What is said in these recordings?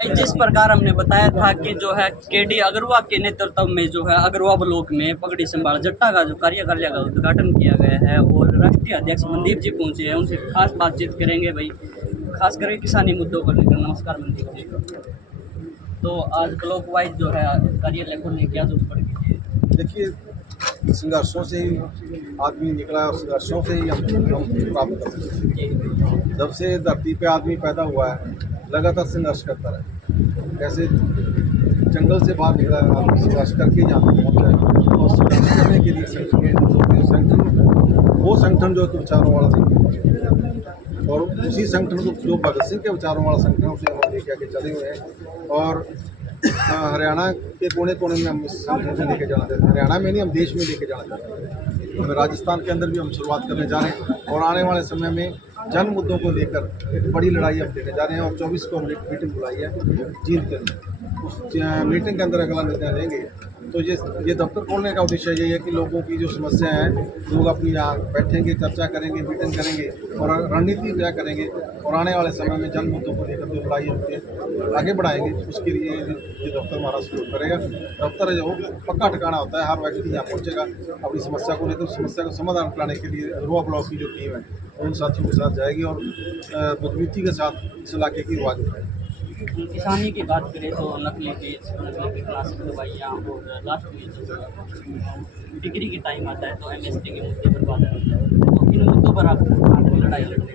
जिस प्रकार हमने बताया था कि जो है केडी अग्रवाल के नेतृत्व में जो है अग्रवाल ब्लॉक में पगड़ी संभाल जट्टा का जो कार्यकार्य का उद्घाटन किया गया है और राष्ट्रीय अध्यक्ष मनदीप जी पहुंचे हैं, उनसे खास बातचीत करेंगे भाई, खास करके किसानी मुद्दों पर लेकर। नमस्कार मनदीप जी। तो आज ब्लॉक वाइज जो है कार्यालय खोलने क्या जरूरत पड़ गई? देखिए, संघर्षों से ही आदमी निकला है और संघर्षों से ही हम प्राप्त कर सकते हैं। जब से धरती पे आदमी पैदा हुआ है लगातार संघर्ष करता रहा। कैसे जंगल से बाहर निकला है आदमी, संघर्ष करके यहाँ तक पहुँचा है। और संघर्ष करने के लिए वो संगठन जो है विचारों वाला संगठन, और उसी संगठन को जो भगत सिंह के विचारों वाला संगठन उसे हम लेके आके चले हुए हैं। और हरियाणा के कोने कोने में हम इस संगठन को लेके जाना चाहते हैं। हरियाणा में नहीं, हम देश में लेके जाना चाहते हैं। हमें राजस्थान के अंदर भी हम शुरुआत करने जा रहे हैं और आने वाले समय में जन मुद्दों को लेकर एक बड़ी लड़ाई हम देने जा रहे हैं। और 24 को हमने एक मीटिंग बुलाई है जीत कर, उस मीटिंग के अंदर अगला निर्णय लेंगे। तो ये दफ्तर खोलने का उद्देश्य यही है कि लोगों की जो समस्याएं हैं, लोग अपनी यहाँ बैठेंगे, चर्चा करेंगे, मीटिंग करेंगे और रणनीति तय करेंगे और आने वाले समय में जन मुद्दों को लेकर जो लड़ाई होती आगे बढ़ाएंगे। उसके लिए ये दफ्तर हमारा सहयोग करेगा। दफ्तर जो पक्का ठिकाना होता है, हर व्यक्ति यहाँ पहुँचेगा अपनी समस्या को लेकर, उस समस्या को समाधान कराने के लिए अग्रवाल ब्लॉक की जो टीम है उन साथियों के साथ जाएगी और मजबूती के साथ इस इलाके की आवाज़ उठाएगी। किसानी की बात करें तो नकली बीज, नकली कीटनाशक दवाइयाँ और लास्ट में जो डिग्री की टाइम आता है तो एमएसपी के मुद्दे पर बात करते हैं। तो इन मुद्दों पर आप लड़ाई लड़ने की?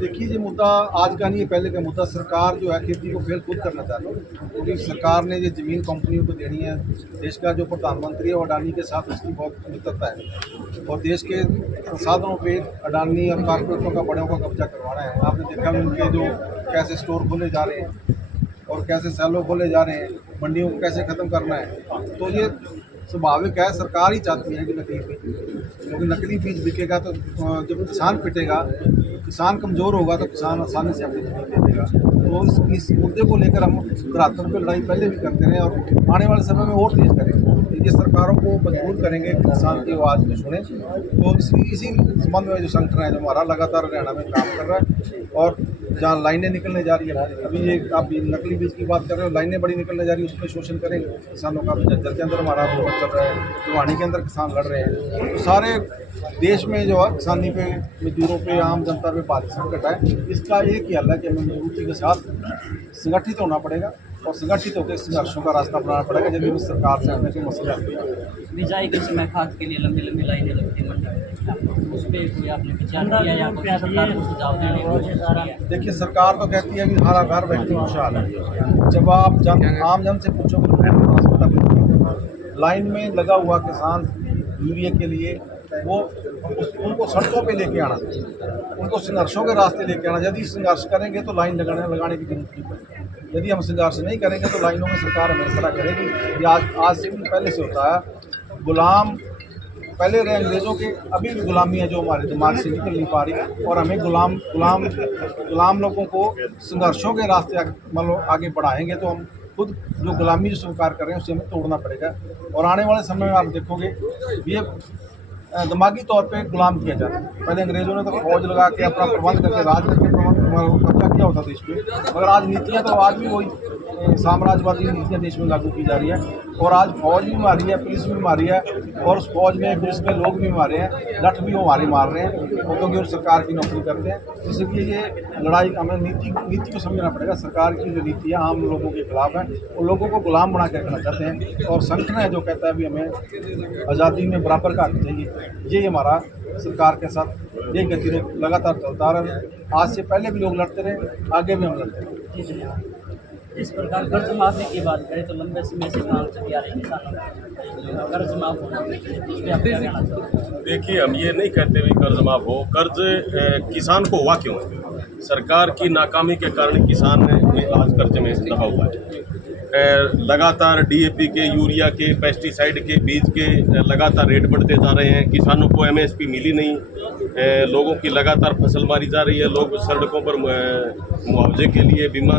देखिए, ये मुद्दा आज का नहीं है, पहले का मुद्दा। सरकार जो है खेती को फेल खुद करना चाहती है, क्योंकि सरकार ने ये ज़मीन कंपनियों को देनी है। देश का जो प्रधानमंत्री है वो अडानी के साथ उसकी बहुत मित्रता है और देश के संसाधनों पे अडानी और कारपोरेटों का, बड़ों का कब्जा करवाना है। आपने देखा भी उनके जो कैसे स्टोर खोले जा रहे हैं और कैसे सैलो खोले जा रहे हैं, मंडियों को कैसे ख़त्म करना है। तो ये स्वाभाविक है, सरकार ही चाहती है कि नकली बीज, क्योंकि नकली बीज बिकेगा तो जब किसान पिटेगा, किसान कमज़ोर होगा तो किसान आसानी से अपनी ज़मीन दे देगा। तो इस मुद्दे को लेकर हम धरातल पर लड़ाई पहले भी करते रहे और आने वाले समय में और तेज करेंगे। ये सरकारों को मजबूर करेंगे कि किसान की आवाज़ को सुने। तो इसी संबंध में जो संगठन है जो हमारा लगातार हरियाणा में काम कर रहा है और जहाँ लाइनें निकलने जा रही है, अभी ये आप नकली बीज की बात कर रहे हो, लाइनें बड़ी निकलने जा रही है, उसमें शोषण करेंगे किसानों का। झज्जर के अंदर हमारा आंदोलन चल रहा है, भिवानी के अंदर किसान लड़ रहे हैं। तो सारे देश में जो है किसानी पे, मजदूरों पे, आम जनता पे भारी संकट है। इसका एक ही हल है कि हमें मजबूती के साथ संगठित होना पड़ेगा और संगठित होकर संघर्षों का रास्ता बनाना पड़ेगा। जब भी सरकार से अपने को मसला बिजाई के समय खाद के लिए लंबी लंबी लाइनें लगती हैं मंडी, उस पर कोई आपने विचार किया या कोई सरकार को सुझाव देने की कोशिश की है? देखिए, सरकार तो कहती है कि हर व्यक्ति खुशहाल है। जब आप आम जन से पूछोगे तो पता नहीं। लाइन में लगा हुआ किसान यूरिया के लिए वो उनको सड़कों पे लेके आना, उनको संघर्षों के रास्ते लेके आना। यदि संघर्ष करेंगे तो लाइन लगाने की जरूरत नहीं पड़ेगी। यदि हम संघर्ष नहीं करेंगे तो लाइनों में सरकार हमें खड़ा करेगी। ये आज से भी पहले से होता है। गुलाम पहले रहे अंग्रेज़ों के, अभी भी गुलामी है जो हमारे दिमाग से निकल नहीं पा रही और हमें गुलाम लोगों को संघर्षों के रास्ते मतलब आगे बढ़ाएंगे तो हम खुद जो गुलामी जो स्वीकार कर रहे हैं उसे हमें तोड़ना पड़ेगा। और आने वाले समय में आप देखोगे ये दिमागी तौर पे गुलाम किया जाता है। पहले अंग्रेज़ों ने तो फौज लगा के अपना प्रबंध करके राज करके कब्जा किया होता देश पे, मगर आज नीतियाँ तो आज भी वही साम्राज्यवादी नीतियाँ देश में लागू की जा रही है। और आज फौज भी मारी है, पुलिस भी मारी है और उस फौज में पुलिस में लोग भी मारे हैं, लठ भी वो मार रहे हैं क्योंकि वो सरकार की नौकरी करते हैं। इसलिए ये लड़ाई हमें नीति को समझना पड़ेगा। सरकार की जो नीति है आम लोगों के खिलाफ है, वो लोगों को गुलाम बना के रखना चाहते हैं। और संगठन है जो कहता है भी हमें आज़ादी में बराबर का हक चाहिए। ये हमारा सरकार के साथ ये गतिरोध लगातार चलता रहा है। आज से पहले भी लोग लड़ते रहे, आगे भी हम लड़ते रहे। इस प्रकार कर्ज माफी की बात करें तो लंबे समय से मांग चली आ रही किसानों कर्ज माफ होना चाहिए। देखिए, हम ये नहीं कहते भी कर्ज माफ हो। कर्ज किसान को हुआ क्यों? सरकार की नाकामी के कारण किसान ने आज कर्ज में दबा हुआ है। लगातार डीएपी के, यूरिया के, पेस्टिसाइड के, बीज के लगातार रेट बढ़ते जा रहे हैं। किसानों को एमएसपी मिली नहीं, लोगों की लगातार फसल मारी जा रही है। लोग सड़कों पर मुआवजे के लिए बीमा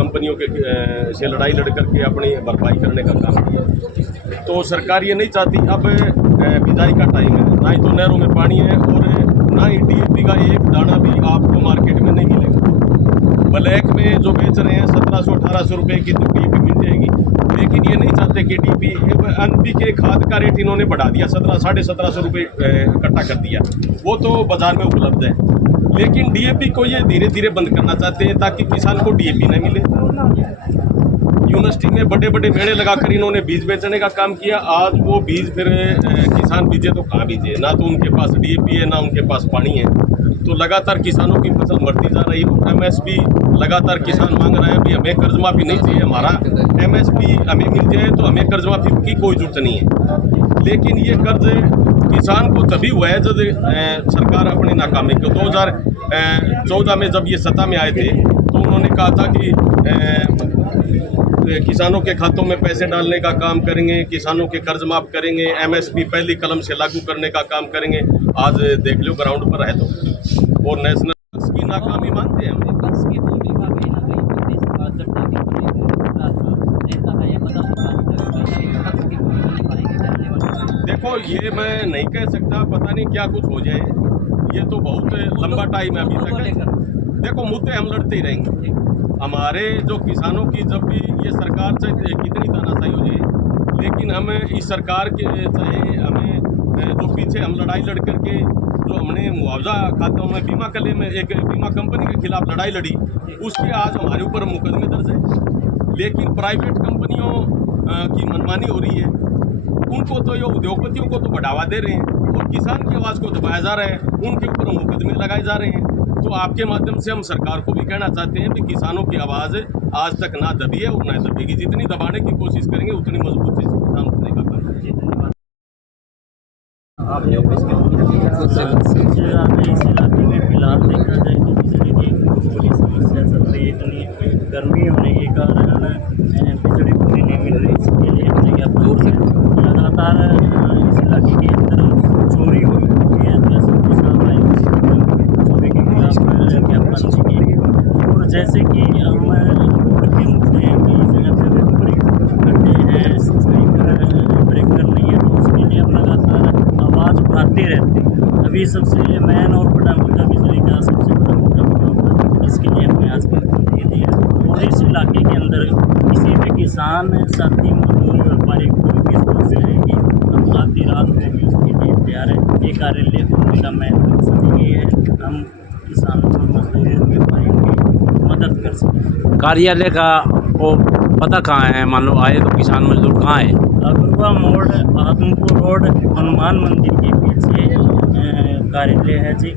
कंपनियों के से लड़ाई लड़ करके अपनी भरपाई करने का काम किया। तो सरकार ये नहीं चाहती। अब बिजाई का टाइम है, ना ही तो नहरों में पानी है और ना ही डीएपी का एक दाना भी आपको मार्केट में नहीं मिलेगा। ब्लैक में जो बेच रहे हैं 1700-1800 रुपये की तो DAP मिल जाएगी, लेकिन ये नहीं चाहते कि DAP NPK खाद का रेट इन्होंने बढ़ा दिया, 1700-1750 रुपये इकट्ठा कर दिया, वो तो बाज़ार में उपलब्ध है। लेकिन DAP को ये धीरे धीरे बंद करना चाहते हैं ताकि किसान को DAP न मिले। यूनिवर्सिटी में बड़े बड़े मेले लगाकर इन्होंने बीज बेचने का काम किया। आज वो बीज फिर किसान बीजे तो कहाँ बीजे, ना तो उनके पास DAP है ना उनके पास पानी है, तो लगातार किसानों की फसल मरती जा रही है। MSP लगातार किसान मांग रहा है भी हमें कर्ज माफ़ी नहीं चाहिए, हमारा MSP हमें मिल जाए तो हमें कर्ज माफ़ी की कोई जरूरत नहीं है। लेकिन ये कर्ज किसान को तभी हुआ है जब सरकार अपनी नाकामी को 2014 में जब ये सत्ता में आए थे तो उन्होंने कहा था कि किसानों के खातों में पैसे डालने का काम करेंगे, किसानों के कर्ज माफ़ करेंगे, MSP पहली कलम से लागू करने का काम करेंगे। आज देख लो ग्राउंड पर है तो, और नेशनल की नाकामी मानते हैं हम। विपक्ष की भूमिका कहीं ना कहीं पगड़ी संभाल जट्टा की नेता है, ये बता विपक्ष की भूमिका निभाएंगे क्या आने वाले? देखो ये मैं नहीं कह सकता, पता नहीं क्या कुछ हो जाए, ये तो बहुत लंबा टाइम है अभी तक। देखो मुद्दे हम लड़ते ही रहेंगे। हमारे जो किसानों की जब भी ये सरकार से कितनी तानाशाही हो जाए, लेकिन हम इस सरकार के चाहे हमें जो पीछे हम लड़ाई लड़ करके जो हमने मुआवजा खातों में बीमा कले में एक बीमा कंपनी के खिलाफ लड़ाई लड़ी, उसके आज हमारे ऊपर मुकदमे दर्ज है। लेकिन प्राइवेट कंपनियों की मनमानी हो रही है, उनको तो ये उद्योगपतियों को तो बढ़ावा दे रहे हैं और किसान की आवाज़ को दबाया जा रहा है, उनके ऊपर मुकदमे लगाए जा रहे हैं। तो आपके माध्यम से हम सरकार को भी कहना चाहते हैं कि किसानों की आवाज़ आज तक ना दबी है और ना दबेगी। जितनी दबाने की कोशिश करेंगे उतनी मजबूती से किसान उठने का काम। आपने ऑफिस के सबसे ज़्यादा इस इलाके में फिलहाल देखा जाए तो बिजली की बड़ी समस्या चल रही है। इतनी गर्मी होने के कारण बिजली पूरी नहीं मिल रही। इसके लिए हमने क्या जोर से लगातार इस इलाके के अंदर चोरी हो रही है, जैसे साहब आए चोरी के खिलाफ ज्ञापन किए। और जैसे कि हम के मुद्दे हैं कि जगह जगह पर गड्ढे हैं, कहीं पर ब्रेकर नहीं है, तो उसके लिए हम लगातार आवाज़ उठाते रहते हैं। अभी सबसे मेन और बड़ा मुद्दा बिजली का सबसे बड़ा मुद्दा होगा, इसके लिए हमने आज दे दिया। और इस इलाके के अंदर किसी भी किसान साथी मजदूर व्यापारी कोई भी समस्या है कि हम आधी रात में भी उसके लिए तैयार है। ये कार्यालय खोलने का मेन मकसद ये है, हम किसानों और मजदूरों व्यापारियों की मदद कर सकें। कार्यालय का वो पता कहाँ है? मान लो आए तो किसान मजदूर कहाँ है? अगरवा मोड़, आदमपुर रोड, हनुमान मंदिर के पीछे कार्यालय है जी।